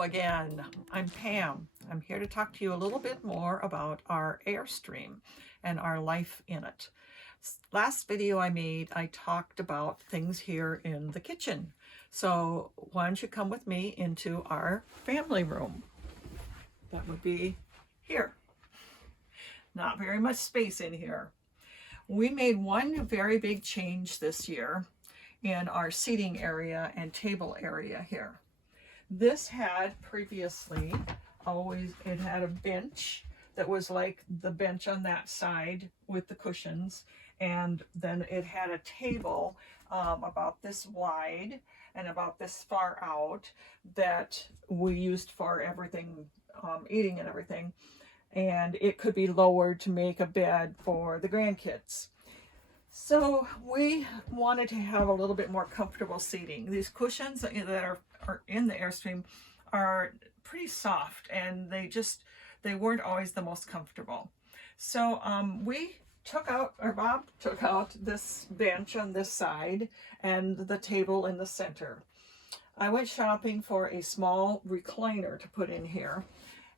Hello again, I'm Pam. I'm here to talk to you a little bit more about our Airstream and our life in it. Last video I made, I talked about things here in the kitchen. So why don't you come with me into our family room? That would be here. Not very much space in here. We made one very big change this year in our seating area and table area here. This had previously it had a bench that was like the bench on that side with the cushions, and then it had a table about this wide and about this far out that we used for everything, eating and everything, and it could be lowered to make a bed for the grandkids. So we wanted to have a little bit more comfortable seating. These cushions that are in the Airstream are pretty soft, and they weren't always the most comfortable. So Bob took out this bench on this side and the table in the center. I went shopping for a small recliner to put in here,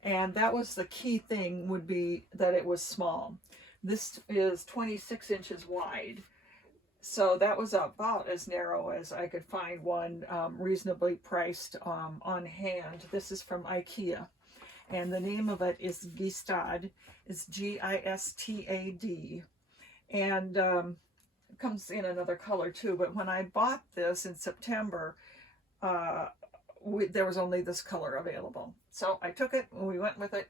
and that was the key thing, would be that it was small. This is 26 inches wide. So that was about as narrow as I could find one reasonably priced on hand. This is from IKEA. And the name of it is Gistad. It's Gistad. And it comes in another color too. But when I bought this in September, there was only this color available. So I took it and we went with it.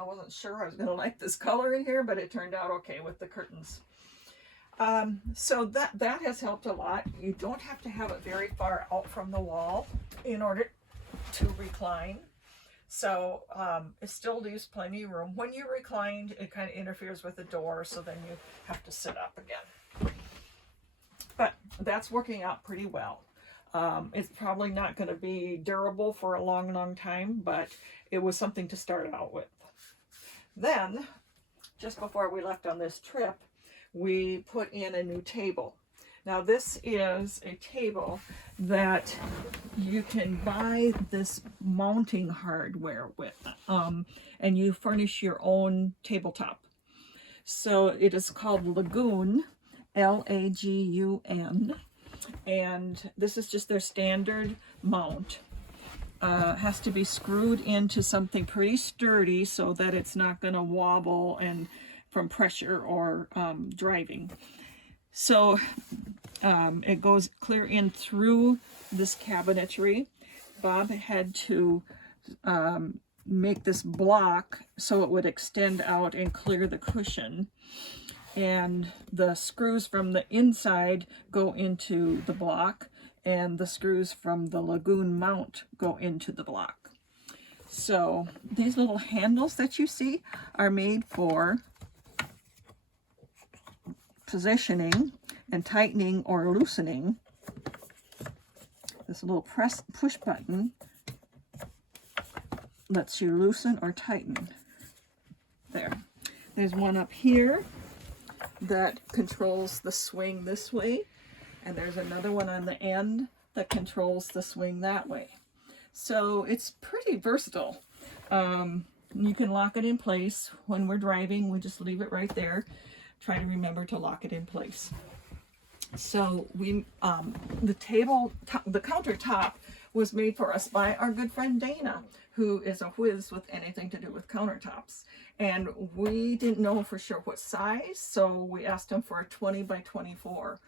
I wasn't sure I was going to like this color in here, but it turned out okay with the curtains. So that has helped a lot. You don't have to have it very far out from the wall in order to recline. So it still leaves plenty of room. When you're reclined, it kind of interferes with the door, so then you have to sit up again. But that's working out pretty well. It's probably not going to be durable for a long, long time, but it was something to start out with. Then, just before we left on this trip, we put in a new table. Now this is a table that you can buy this mounting hardware with, and you furnish your own tabletop. So it is called Lagun, Lagun, and this is just their standard mount. Has to be screwed into something pretty sturdy so that it's not going to wobble and from pressure or driving. So it goes clear in through this cabinetry. Bob had to make this block so it would extend out and clear the cushion. And the screws from the inside go into the block, and the screws from the Lagun mount go into the block. So these little handles that you see are made for positioning and tightening or loosening. This little push button lets you loosen or tighten. There. There's one up here that controls the swing this way, and there's another one on the end that controls the swing that way. So it's pretty versatile. You can lock it in place. When we're driving, we just leave it right there. Try to remember to lock it in place. So the countertop was made for us by our good friend Dana, who is a whiz with anything to do with countertops. And we didn't know for sure what size, so we asked him for a 20 by 24.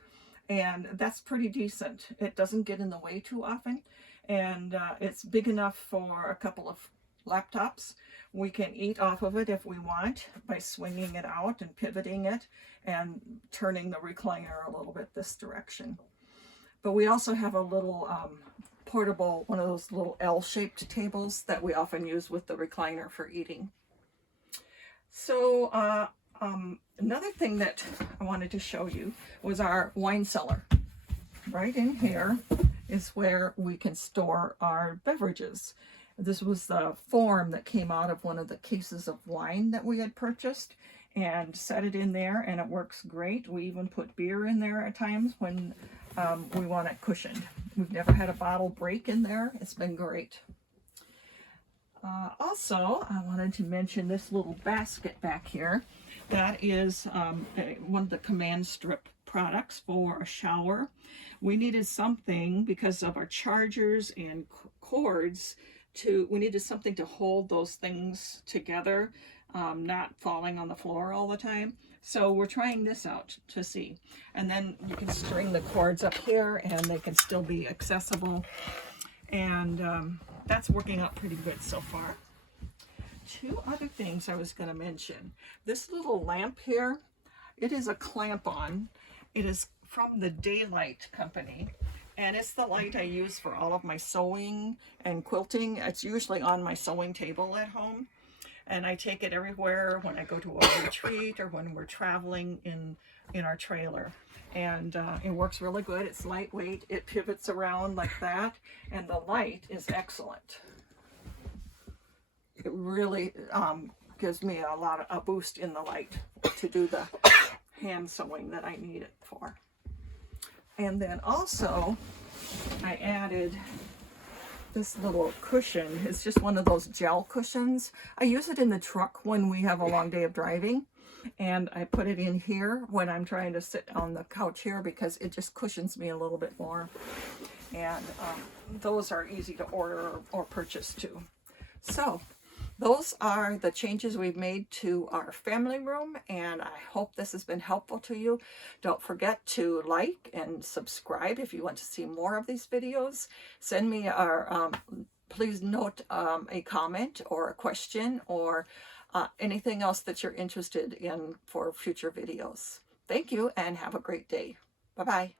And that's pretty decent. It doesn't get in the way too often, and it's big enough for a couple of laptops. We can eat off of it if we want by swinging it out and pivoting it and turning the recliner a little bit this direction. But we also have a little portable, one of those little L-shaped tables that we often use with the recliner for eating. So another thing that I wanted to show you was our wine cellar. Right in here is where we can store our beverages. This was the form that came out of one of the cases of wine that we had purchased, and set it in there, and it works great. We even put beer in there at times when we want it cushioned. We've never had a bottle break in there. It's been great. Also, I wanted to mention this little basket back here. That is one of the command strip products for a shower. We needed something because of our chargers and cords we needed something to hold those things together, not falling on the floor all the time. So we're trying this out to see. And then you can string the cords up here and they can still be accessible. And that's working out pretty good so far. Two other things I was going to mention. This little lamp here, it is a clamp-on. It is from the Daylight company, and it's the light I use for all of my sewing and quilting. It's usually on my sewing table at home, and I take it everywhere when I go to a retreat or when we're traveling in our trailer. And it works really good. It's lightweight. It pivots around like that, and the light is excellent. It really gives me a boost in the light to do the hand sewing that I need it for. And then also I added this little cushion. It's just one of those gel cushions. I use it in the truck when we have a long day of driving, and I put it in here when I'm trying to sit on the couch here because it just cushions me a little bit more. And those are easy to order or purchase too. So those are the changes we've made to our family room, and I hope this has been helpful to you. Don't forget to like and subscribe if you want to see more of these videos. Send me please note a comment or a question or anything else that you're interested in for future videos. Thank you and have a great day. Bye-bye.